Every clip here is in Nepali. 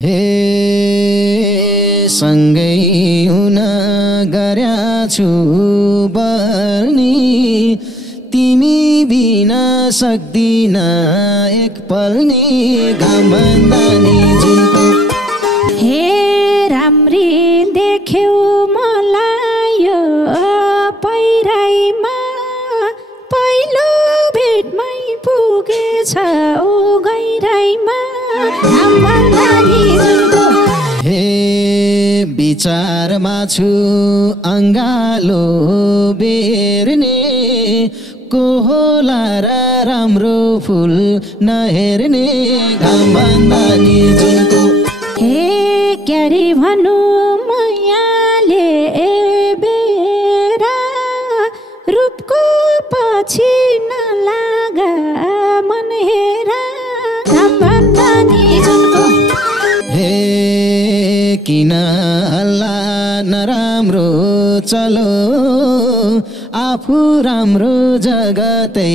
हे सँगै हुन गर्या छु बर्नी तिमी बिना सक्दिन एक पल नि घाम भन्दा नि जुनको। हे राम्री देख्यौ मलाई यो पहिराइमा पहिलो भेटमै पुगेछ ओ गहिराइमा घाम भन्दा नि जुनको। हे विचारमा छु अङ्गालो बेर्ने को होला र राम्रो फुल नहेर्ने घाम भन्दा नि जुनको। हे क्यारी भनु मायाले बेरा रूपको पछि नलागा मन हेरा घाम भन्दा नि जुनको। हे किन हल्ला नराम्रो चलो आफू राम्रो जगतै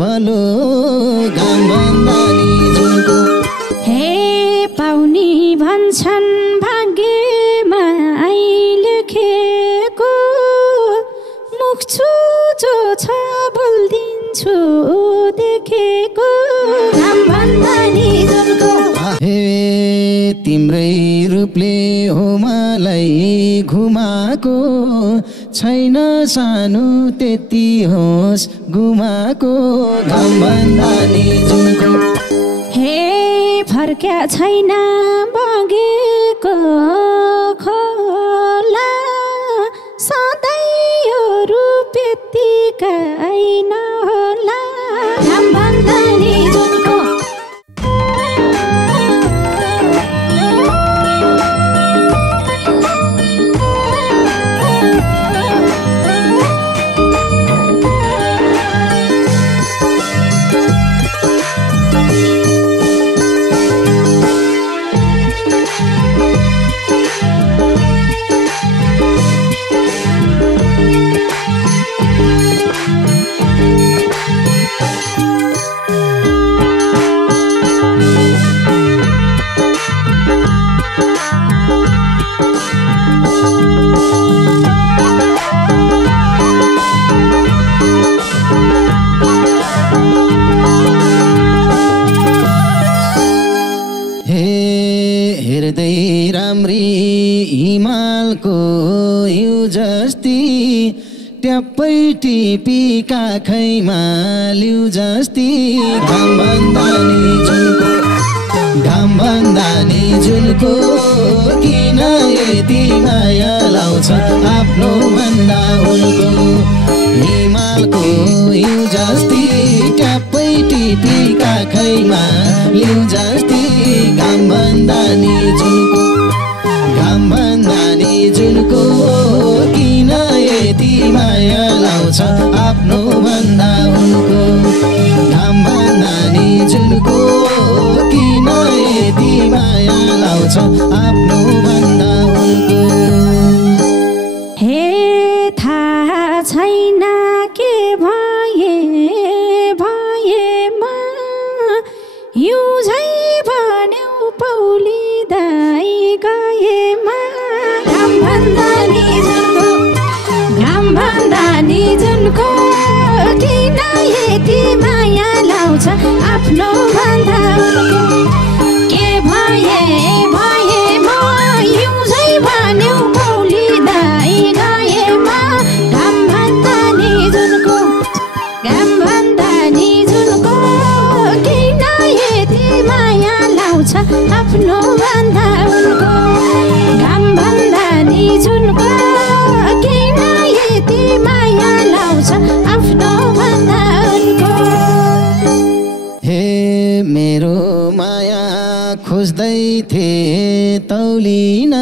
भलो घाम भन्दा नि जुनको। हे पाउनी भन्छन् भाग्यमा लेखेको मुख छु जो छ बोल्दिन्छु देखेको घाम भन्दा नि जुनको। हे तिम्रै रूपले हो मलाई घुमाको छैन सानो त्यति होस् गुमाको घाम भन्दा नि जुनको। हे फर्क्या छैन बगेको खोला सधैँ यो रूप यत्तिकै नहोला घाम भन्दा नि जुनको। हेर्दै राम्री हिमालको हिउँ जस्ती ट्याप्पै टिपी काखैमा लिउ जस्ती घाम भन्दा नि जुनको। घाम भन्दा नि जुनको किन यति माया लाउँछ आफ्नो भन्दा उनको। हिमालको हिउँ जस्ती ट्याप्पै टिपी काखैमा लिउ जस्ती घाम भन्दा नि जुनको। घाम भन्दा नि जुनको किन यति माया लाउँछ आफ्नो भन्दा उनको। घाम भन्दा नि जुनको किन यति माया लाउँछ आफ्नो भन्दा उनको। हे थाहा छैन के भएमा युझै भन्यौ पौलिँदै गएमा घाम भन्दा नि जुनको। घाम भन्दा नि जुनको किन यति माया लाउँछ आफ्नो भन्दा उनको। के भएमा युझै भन्यौ पौलिँदै गएमा घाम भन्दा नि जुनको। घाम भन्दा नि जुनको किन यति माया लाउँछ आफ्नो भन्दा उनको। घाम भन्दा नि जुनको किन यति माया लाउँछ आफ्नो भन्दा उनको। हे मेरो माया खोज्दै थिए तौलिन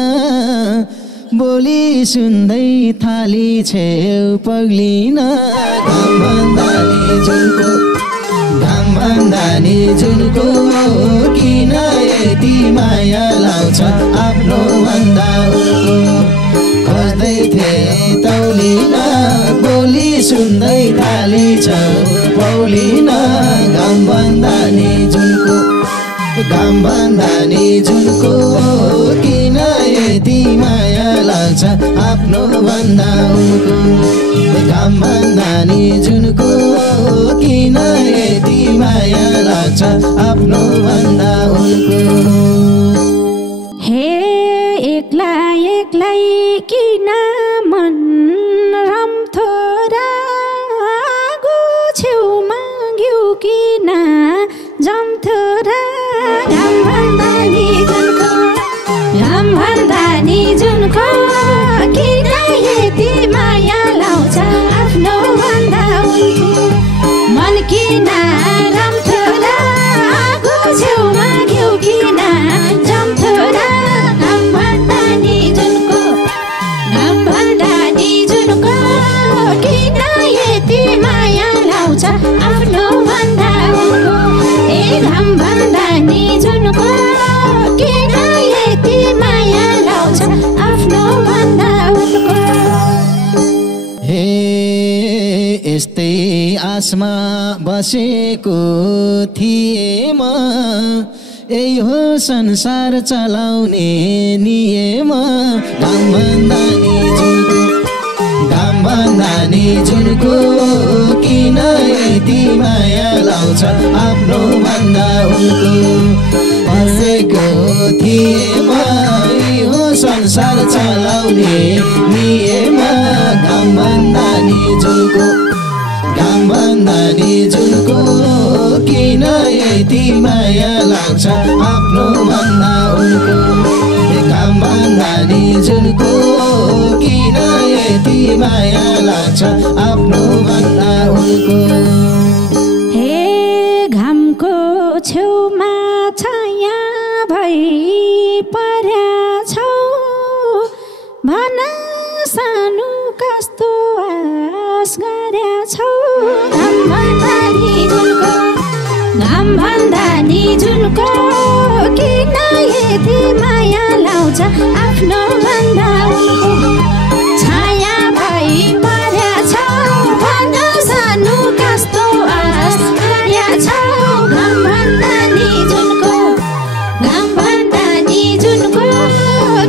बोली सुन्दै थाली छेउ पग्लिन घाम भन्दा नि जुनको। घाम भन्दा नि जुनको किन यति माया लाउँछ आफ्नो भन्दा उनको। खोज्दै थिए तौलिन बोली सुन्दै थाली छेउ पौलिन घाम भन्दा नि जुनको। घाम भन्दा नि जुनको किन यति माया लाग्छ आफ्नो भन्दा उनको घाम भन्दा नि जुनको किन यति माया लाग्छ आफ्नो भन्दा उनको हे एक्ला एक्लै किन मन रम्थो रागो छेउमा घिउ किन जम्थो र घाम भन्दा नि जुनको किन यति माया लाउँछ आफ्नो भन्दा उनको मन किन रम्थो रागो छेउमा घिउ किन जम्थो र घाम भन्दा नि जुनको किन यति माया लाउँछ आफ्नो भन्दा उनको ए घाम भन्दा नि जुनको किन यति माया लाउँछ आफ्नो भन्दा उनको हे यस्तै आसमा बसेको थिए म यही हो संसार चलाउने नियम घाम भन्दा नि जुनको किन यति माया लाउँछ आफ्नो भन्दा उनको बसेको थिए म यही हो संसार चलाउने नियम घाम भन्दा नि जुनको किन यति माया लाग्छ आफ्नो भन्दा उनको घाम भन्दा नि जुनको किन यति माया लाग्छ आफ्नो भन्दा उनको हे घामको छेउमा छाया भई पर्या छौ भन सानो कस्तो आस गर्या छौ घाम भन्दा नि जुनको किन यति माया लाउँछ आफ्नो भन्दा उनको छाया भई पर्या छौ भन सानो कस्तो आस गर्या छौ घाम भन्दा नि जुनको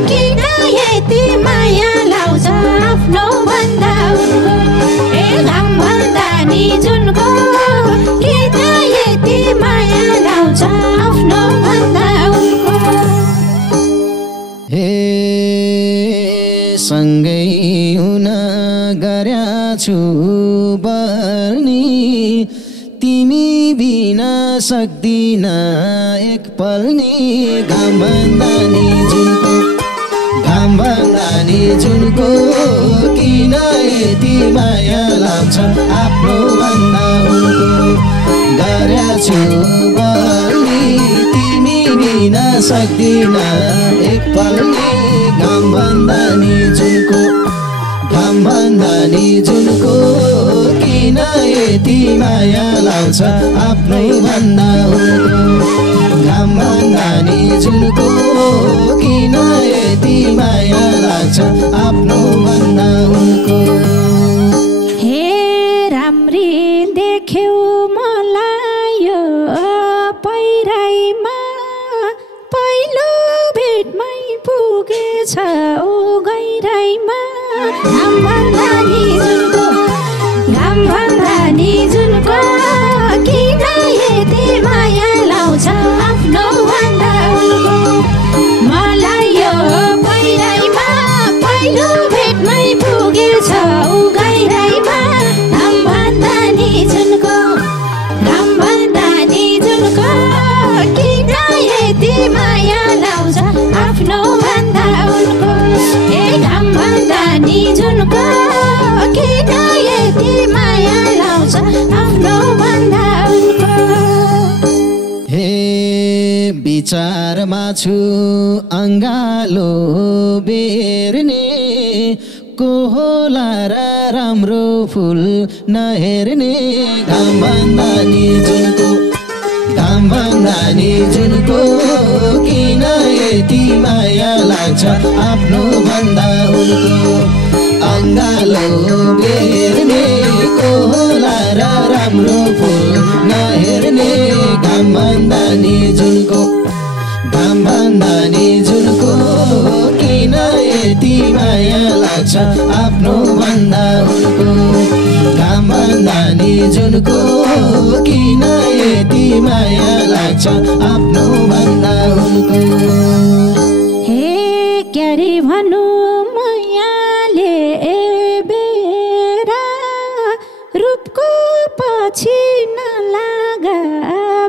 किन यति माया लाउँछ आफ्नो भन्दा उनको ए घाम भन्दा नि जुनको किन यति माया लाउँछ आफ्नो भन्दा उनको हे सँगै हुन गर्या छु बर्नी तिमी बिना सक्दिन एक पल नि घाम भन्दा नि जुनको किन यति माया लाग्छ आफ्नो भन्दा उनको गर्या छु बर्नी तिमी बिना सक्दिन एक पल नि घाम भन्दा नि जुनको किन यति माया लाउँछ आफ्नो भन्दा उनको घाम भन्दा नि जुनको किन यति माया लाग्छ आफ्नो भन्दा उनको हे राम्री देख्यौ मलाई यो पहिराइमा पहिलो भेटमै पुगेछ ऊ गहिराइमा घाम भन्दा नि जुनको किन यति माया लाउँछ आफ्नो भन्दा उनको मलाई यो पहिराइमा पहिलो भेटमै पुगेछ ऊ गहिराइमा घाम भन्दा नि जुनको किन यति माया लाउँछ आफ्नो भन्दा उनको ए घाम भन्दा नि जुनको किन यति माया लाउँछ आफ्नो भन्दा उनको हे विचारमा छु अङ्गालो बेर्ने को होला र राम्रो फुल नहेर्ने घाम भन्दा नि जुनको किन यति माया लाग्छ आफ्नो भन्दा उनको अङ्गालो बेर्ने को होला र राम्रो फुल नहेर्ने घाम भन्दा नि जुनको भन्दा नि जुनको किन यति माया लाग्छ आफ्नो भन्दा उनको घाम भन्दा नि जुनको किन यति माया लाग्छ आफ्नो भन्दा उनको हे क्यारे भनु मायाले बेरा रूपको पछि नलागा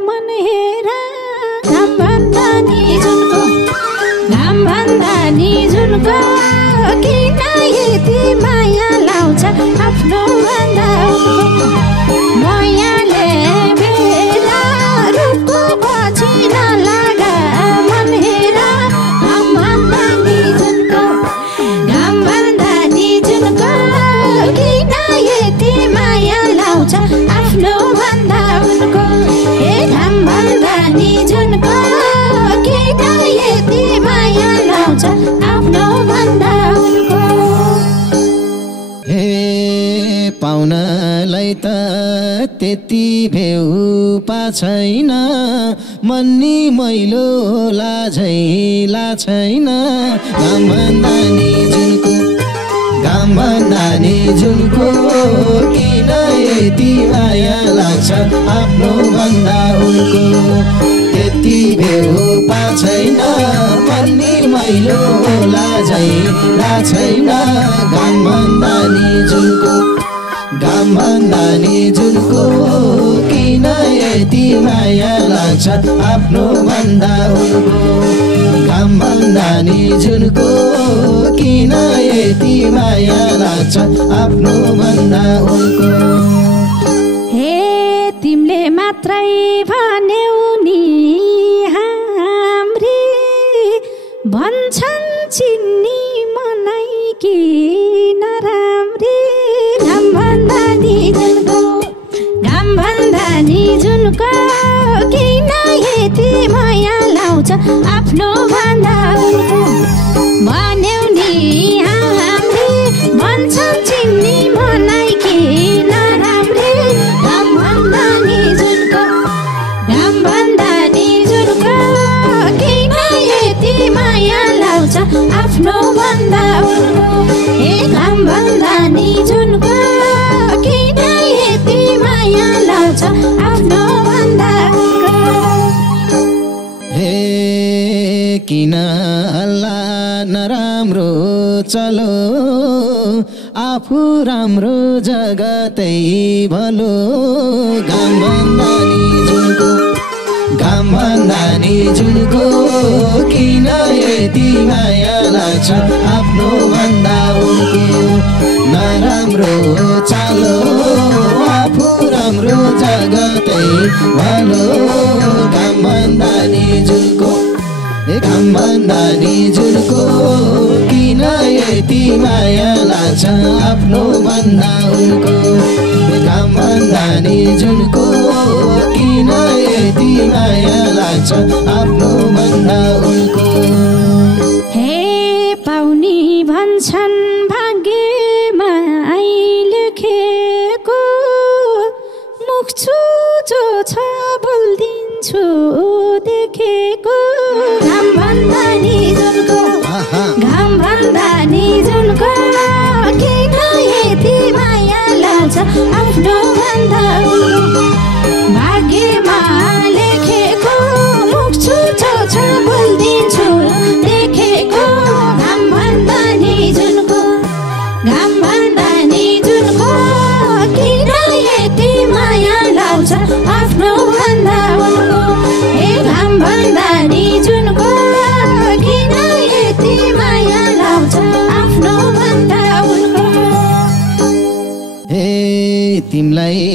मन हेरा घाम भन्दा नि जुनको किन यति माया लाउँछ आफ्नो भन्दा मायाले बेला रूपको पछि नलागा मन हेरा घाम भन्दा नि जुनको किन यति माया लाउँछ आफ्नो भन्दा उनको हे घाम भन्दा नि जुनको किन यति माया लाउँछ आफ्नो भन्दा उनको हे पाउनलाई त त्यति भेउ पा छैन मन्नी मैलो लाझैला छैन घाम भन्दा नि जुनको किन यति माया लाग्छ आफ्नो भन्दा उनको त्यति भेउ पा छैन मन्नी मैलो लाझैला छैन घाम भन्दा नि जुनको किन यति माया लाग्छ आफ्नो भन्दा उनको घाम भन्दा नि जुनको किन यति माया लाग्छ आफ्नो भन्दा उनको हे तिमीले मात्रै भन्यौ नि हाम्री भन्छन् चिन्नी मनै कि नराम्री घाम भन्दा नि जुनको किन यति माया लाउँछ आफ्नो भन्दा उनको भन्यौ नि हाम्री भन्छन् चिन्नी मनै कि नराम्री घाम भन्दा नि जुनको किन यति माया लाउँछ आफ्नो भन्दा उनको हे घाम भन्दा नि जुनको किन यति माया लाउँछ आफ्नो भन्दा उनको हे किन हल्ला नराम्रो चलो आफू राम्रो जगतै भलो घाम भन्दा नि जुनको किन यति माया लाग्छ आफ्नो भन्दा उनको नराम्रो चालो आफू राम्रो जगतै भलो घाम भन्दा नि जुनको किन यति माया लाग्छ आफ्नो भन्दा उनको घाम भन्दा नि जुनको किन यति माया लाग्छ आफ्नो भन्दा उनको हे पाउनी भन्छन् भाग्यमा लेखेको मुख छु जो छ बोल्दिन्छु देखेको घाम भन्दा नि जुनको किन यति माया लाउँछ आफ्नो भन्दा उनको भाग्यमा लेखेको मुख छु जो छ बोल्दिन्छु देखेको घाम भन्दा नि जुनको किन यति माया लाउँछ आफ्नो भन्दा उनको हे घाम भन्दा नि जुनको किन यति माया लाउँछ आफ्नो भन्दा उनको हे तिमीलाई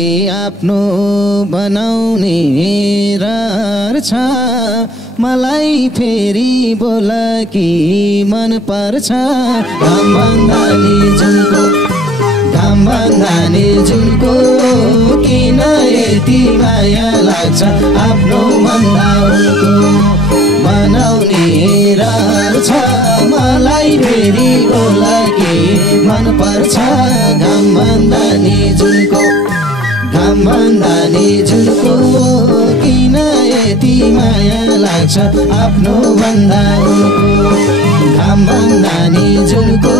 आफ्नो बनाउने रहर छ मलाई फेरि बोल कि मन पर्छ घाम भन्दा नि जुनको किन यति माया लाग्छ आफ्नो भन्दा उनको बनाउने रहर छ मलाई फेरि बोल कि मन पर्छ घाम भन्दा नि जुनको घाम भन्दा नि जुनको किन यति माया लाग्छ आफ्नो भन्दा उनको घाम भन्दा नि जुनको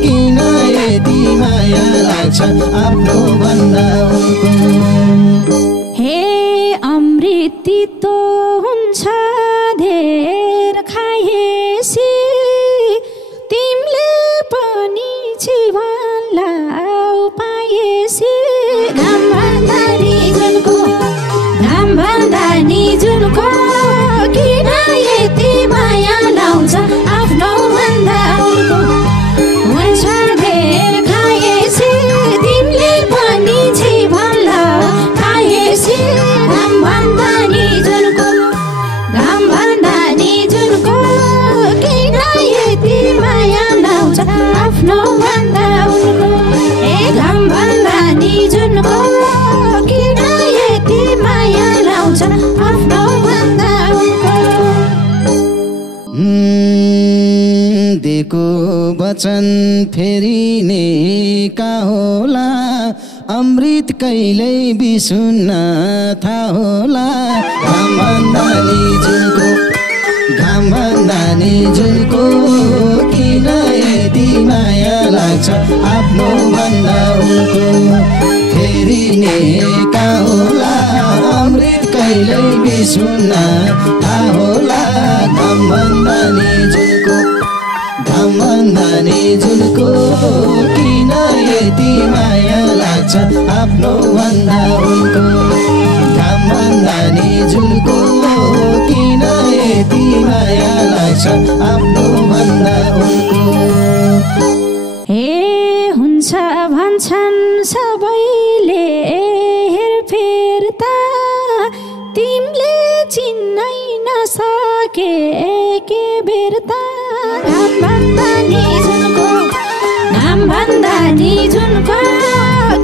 किन यति माया लाग्छ आफ्नो भन्दा उनको हे अमृत तो हुन्छ धेर खाएसी तिमीले पनि जीवनलाई पाएसी घाम भन्दा नि जुनको घाम भन्दा नि जुनको किन यति माया लाउँछ आफ्नो भन्दा उनको हुन्छ धेर खाएसी तिमीले पनि जीवनलाई पाएसी घाम भन्दा नि जुनको घाम भन्दा नि जुनको किन यति माया लाउँछ आफ्नो भन्दा उनको ए घाम भन्दा नि जुनको किन यति माया लाउँछ आफ्नो भन्दा उनको दिएको वचन फेरिने का होला अमृत कहिल्यै बिसुन्न थाहा होला घाम भन्दा नि जुनको घाम भन्दा नि जुनको किन यति माया लाग्छ आफ्नो भन्दा उनको फेरिने का होला अमृत कहिल्यै बिसुन्न थाहा होला घाम भन्दा नि जुनको घाम भन्दा नि जुनको किन यति माया लाग्छ आफ्नो भन्दा उनको घाम भन्दा नि जुनको किन यति माया लाग्छ आफ्नो भन्दा उनको हे हुन्छ भन्छन् सबैले हेरफेर त तिमीले चिन्नै नसके के बेर त घाम भन्दा नि जुनको घाम भन्दा नि जुनको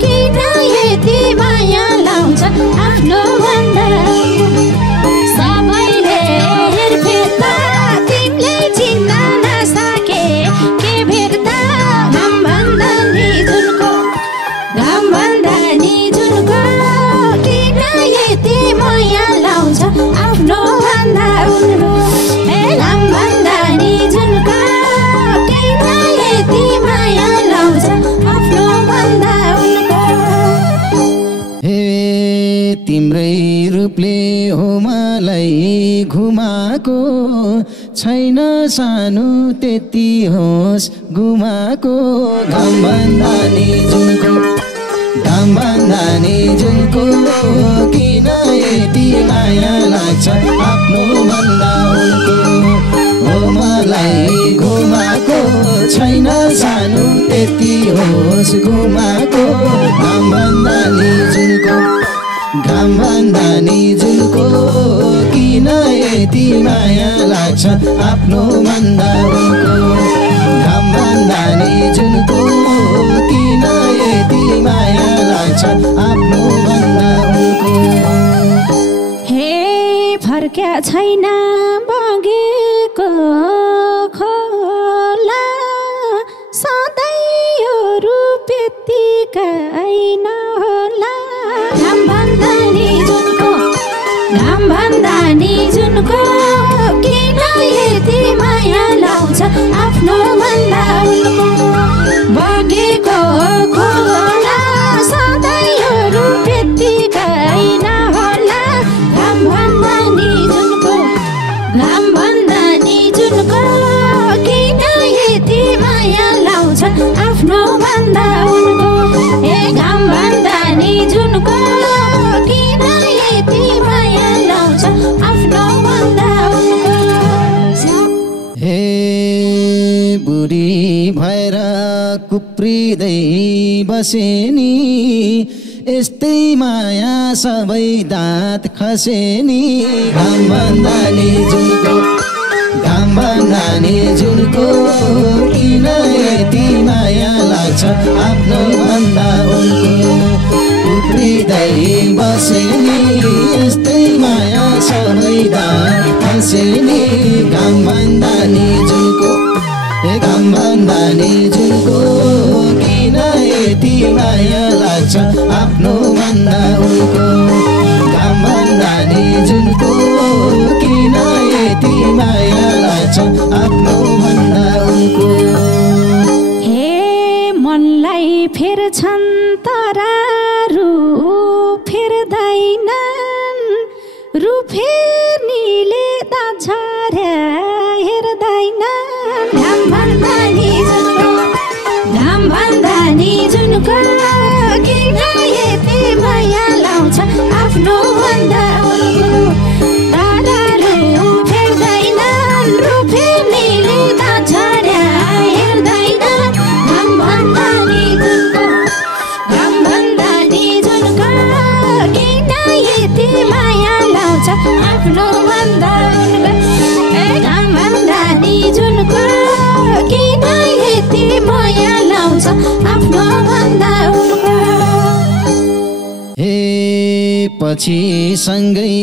किन यति माया लाउँछ आफ्नो भन्दा सबैले हेरफेर त तिमीले चिन्न नसके के बेर त घाम भन्दा नि जुनको घाम भन्दा नि जुनको किन यति माया लाउँछ आफ्नो भन्दा उनको ए घाम भन्दा नि जुनको किन यति माया लाउँछ आफ्नो भन्दा उनको हे तिम्रै रूपले हो मलाई घुमाएको छैन सानो त्यति होस् गुमाएको घाम भन्दा नि जुनको घाम भन्दा नि जुनको किन यति माया लाग्छ आफ्नो भन्दा उनको हो मलाई घुमाएको छैन सानो त्यति होस् गुमाएको घाम भन्दा नि जुनको घाम भन्दा नि जुनको किन यति माया लाग्छ आफ्नो भन्दा उनको घाम भन्दा नि जुनको किन यति माया लाग्छ आफ्नो भन्दा उनको हे फर्क्या छैन बगेको खोला सधैँ यो रूपेत्तिकै नहोला घाम भन्दा नि जुनको घाम भन्दा नि जुनको किन यति माया लाउँछ आफ्नो भन्दा उनको बगेको खोला सधैँ यो रूपेत्तिकै नहोला घाम भन्दा नि जुनको घाम भन्दा नि जुनको किन यति माया लाउँछ आफ्नो भन्दा उनको ए घाम भन्दा नि जुनको किन यति माया लाउँछ आफ्नो भन्दा उनको हे बुढी भएर कुप्रिँदै बसे नि यस्तै माया सबै दाँत खसे नि घाम भन्दा नि जुनको घाम भन्दा नि जुनको किन यति माया लाग्छ आफ्नो भन्दा उनको उफ्रिँदै बसे नि यस्तै माया सबै दाँत खसे नि घाम भन्दा नि जुनको घाम भन्दा नि जुनको किन यति माया लाग्छ आफ्नो भन्दा उनको हे मनलाई फेर्छन् तरारू फेर्दैनन् रु फेर्नीले त झर्या हेर्दैनन् घाम भन्दा नि जुनको किन यति माया लाउँछ आफ्नो भन्दा उनको ताराहरू फेर्दैनन् रु फेर्नीले त झर्या हेर्दैनन् घाम भन्दा नि जुनको किन यति माया लाउँछ आफ्नो भन्दा उनको घाम भन्दा नि जुनको किन यति माया लाउँछ आफ्नो भन्दा उनको हे पछि सँगै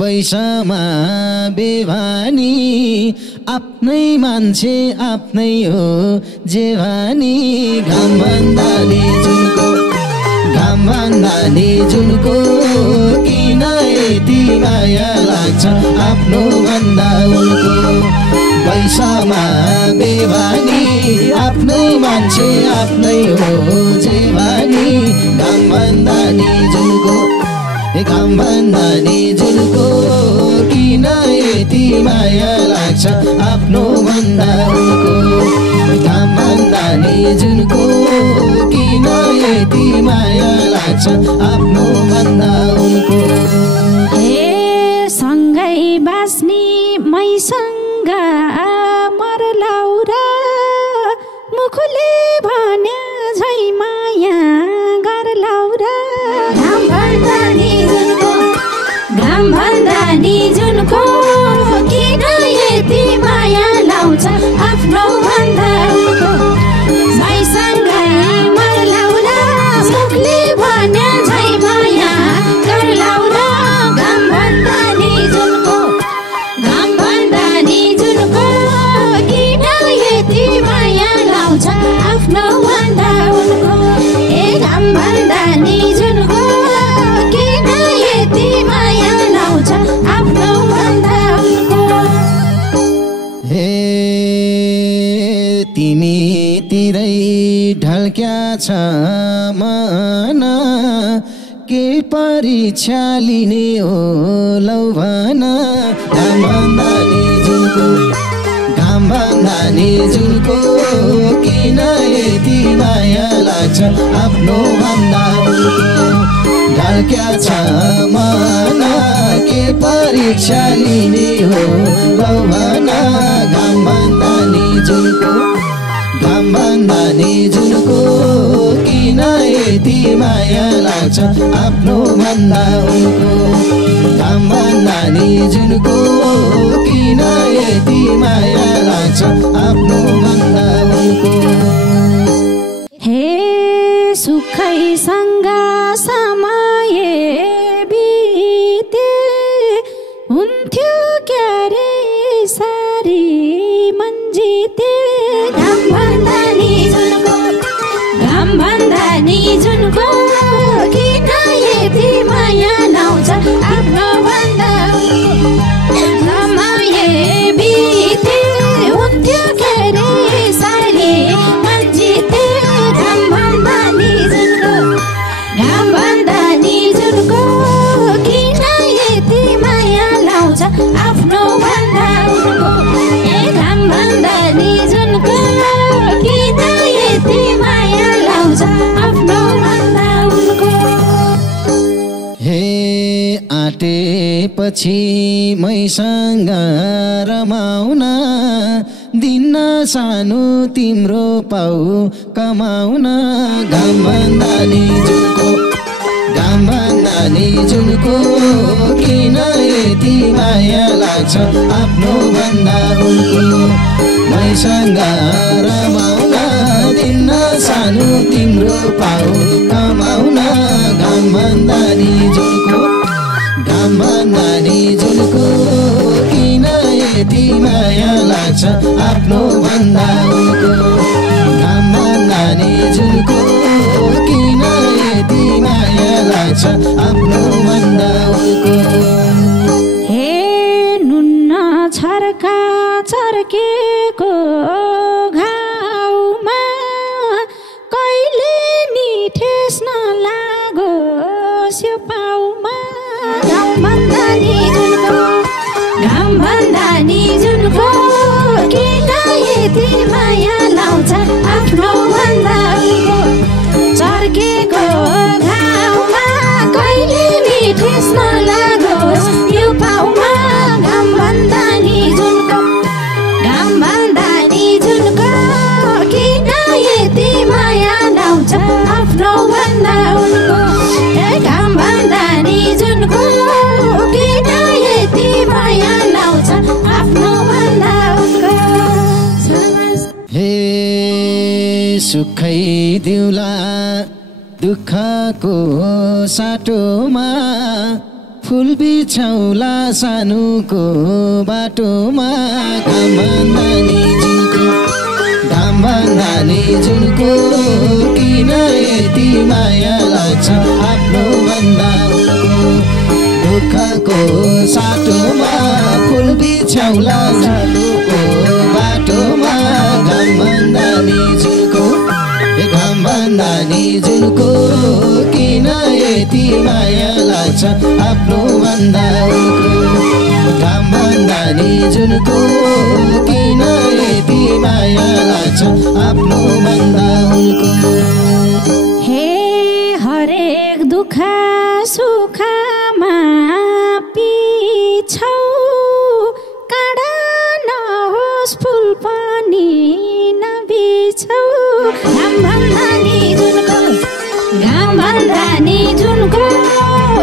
बैसामा बेभानी आफ्नै मान्छे आफ्नै हो जेवानी घाम भन्दा नि जुनको किन यति माया लाग्छ आफ्नो भन्दा उनको बैसामा बेभानी आफ्नै मान्छे आफ्नै हो जेवानी घाम भन्दा नि जुनको किन यति माया लाग्छ आफ्नो भन्दा उनको घाम भन्दा नि जुनको किन यति माया लाग्छ आफ्नो भन्दा उनको हे सँगै बास्नी मैसँग मरलाउ र मुखले भन्या झै माया गर्लाउ र घाम भन्दा नि जुनको किन यति माया लाउँछ आफ्नो भन्दा उनको मैसँग मरलाउ र मुखले भन्या झै माया गर्लाउ र घाम भन्दा नि जुनको किन यति माया लाउँछ आफ्नो भन्दा उनको घाम भन्दा नि जुनको किन यति माया लाउँछ आफ्नो भन्दा उनको हे तिमीतिरै ढल्क्या छ मन के परीक्षा लिने हो लौ भन घाम भन्दा नि जुनको किन यति माया लाग्छ आफ्नो भन्दा उनको ढल्क्या छ मन के परीक्षा लिने हो लौ भन घाम भन्दा नि जुनको किन यति माया लाग्छ आफ्नो भन्दा उनको घाम भन्दा नि जुनको किन यति माया लाग्छ आफ्नो भन्दा उनको हे सुखैसँग समय बिते हुन्थ्यो क्यारे सारी मन्जिते घाम भन्दा नि जुनको किन यति माया लाउँछ आफ्नो भन्दा समय बिते हुन्थ्यो क्यारे सारी मन्जिते घाम भन्दा नि जुनको किन यति माया लाउँछ आफ्नो भन्दा उनको घाम भन्दा नि जुनको किन यति माया लाउँछ आफ्नो भन्दा उनको हे आटेपछि मैसँग रमाउन दिन सानो तिम्रो पाउ कमाउन घाम भन्दा नि जुनको किन यति माया लाग्छ आफ्नो भन्दा उनको मैसँग रमाउन दिन सानो तिम्रो पाउ कमाउन घाम भन्दा नि जुनको किन यति माया लाग्छ आफ्नो भन्दा उनको घाम भन्दा नि जुनको किन यति माया लाग्छ आफ्नो भन्दा उनको हे नुन्न छर्का चर्केको घाम सुखै दिउला दुःखको साटोमा फुल बिछौला सानुको बाटोमा घाम भन्दा नि जुनको किन यति माया लाग्छ आफ्नो भन्दा दुःखको साटोमा फुल बिछौला सानुको बाटोमा घाम भन्दा नि जुनको किन यति माया लाग्छ आफ्नो भन्दा घाम भन्दा नि जुनको किन यति माया लाग्छ आफ्नो भन्दा हे हरेक दुःख सुखमा पिछौ काँडा नहोस् फुल पनि नबिछौ घाम भन्दा नि जुनको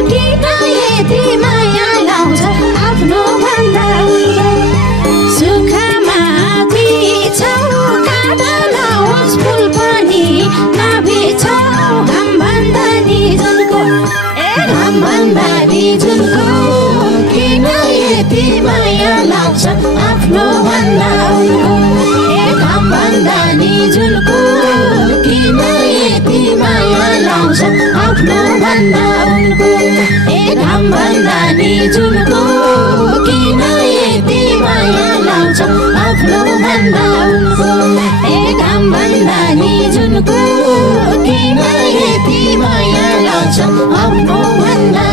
किन यति माया लाउँछ आफ्नो भन्दा सुखमा बिछौ काँडा नहोस् फुल पनि नबिछौ घाम भन्दा नि जुनको किन यति माया लाग्छ आफ्नो भन्दा घाम भन्दा नि जुनको किन यति माया लाउँछ आफ्नो भन्दा घाम भन्दा नि जुनको किन यति माया लाउँछ आफ्नो भन्दा घाम भन्दा नि जुनको किन यति माया लाग्छ आफ्नो भन्दा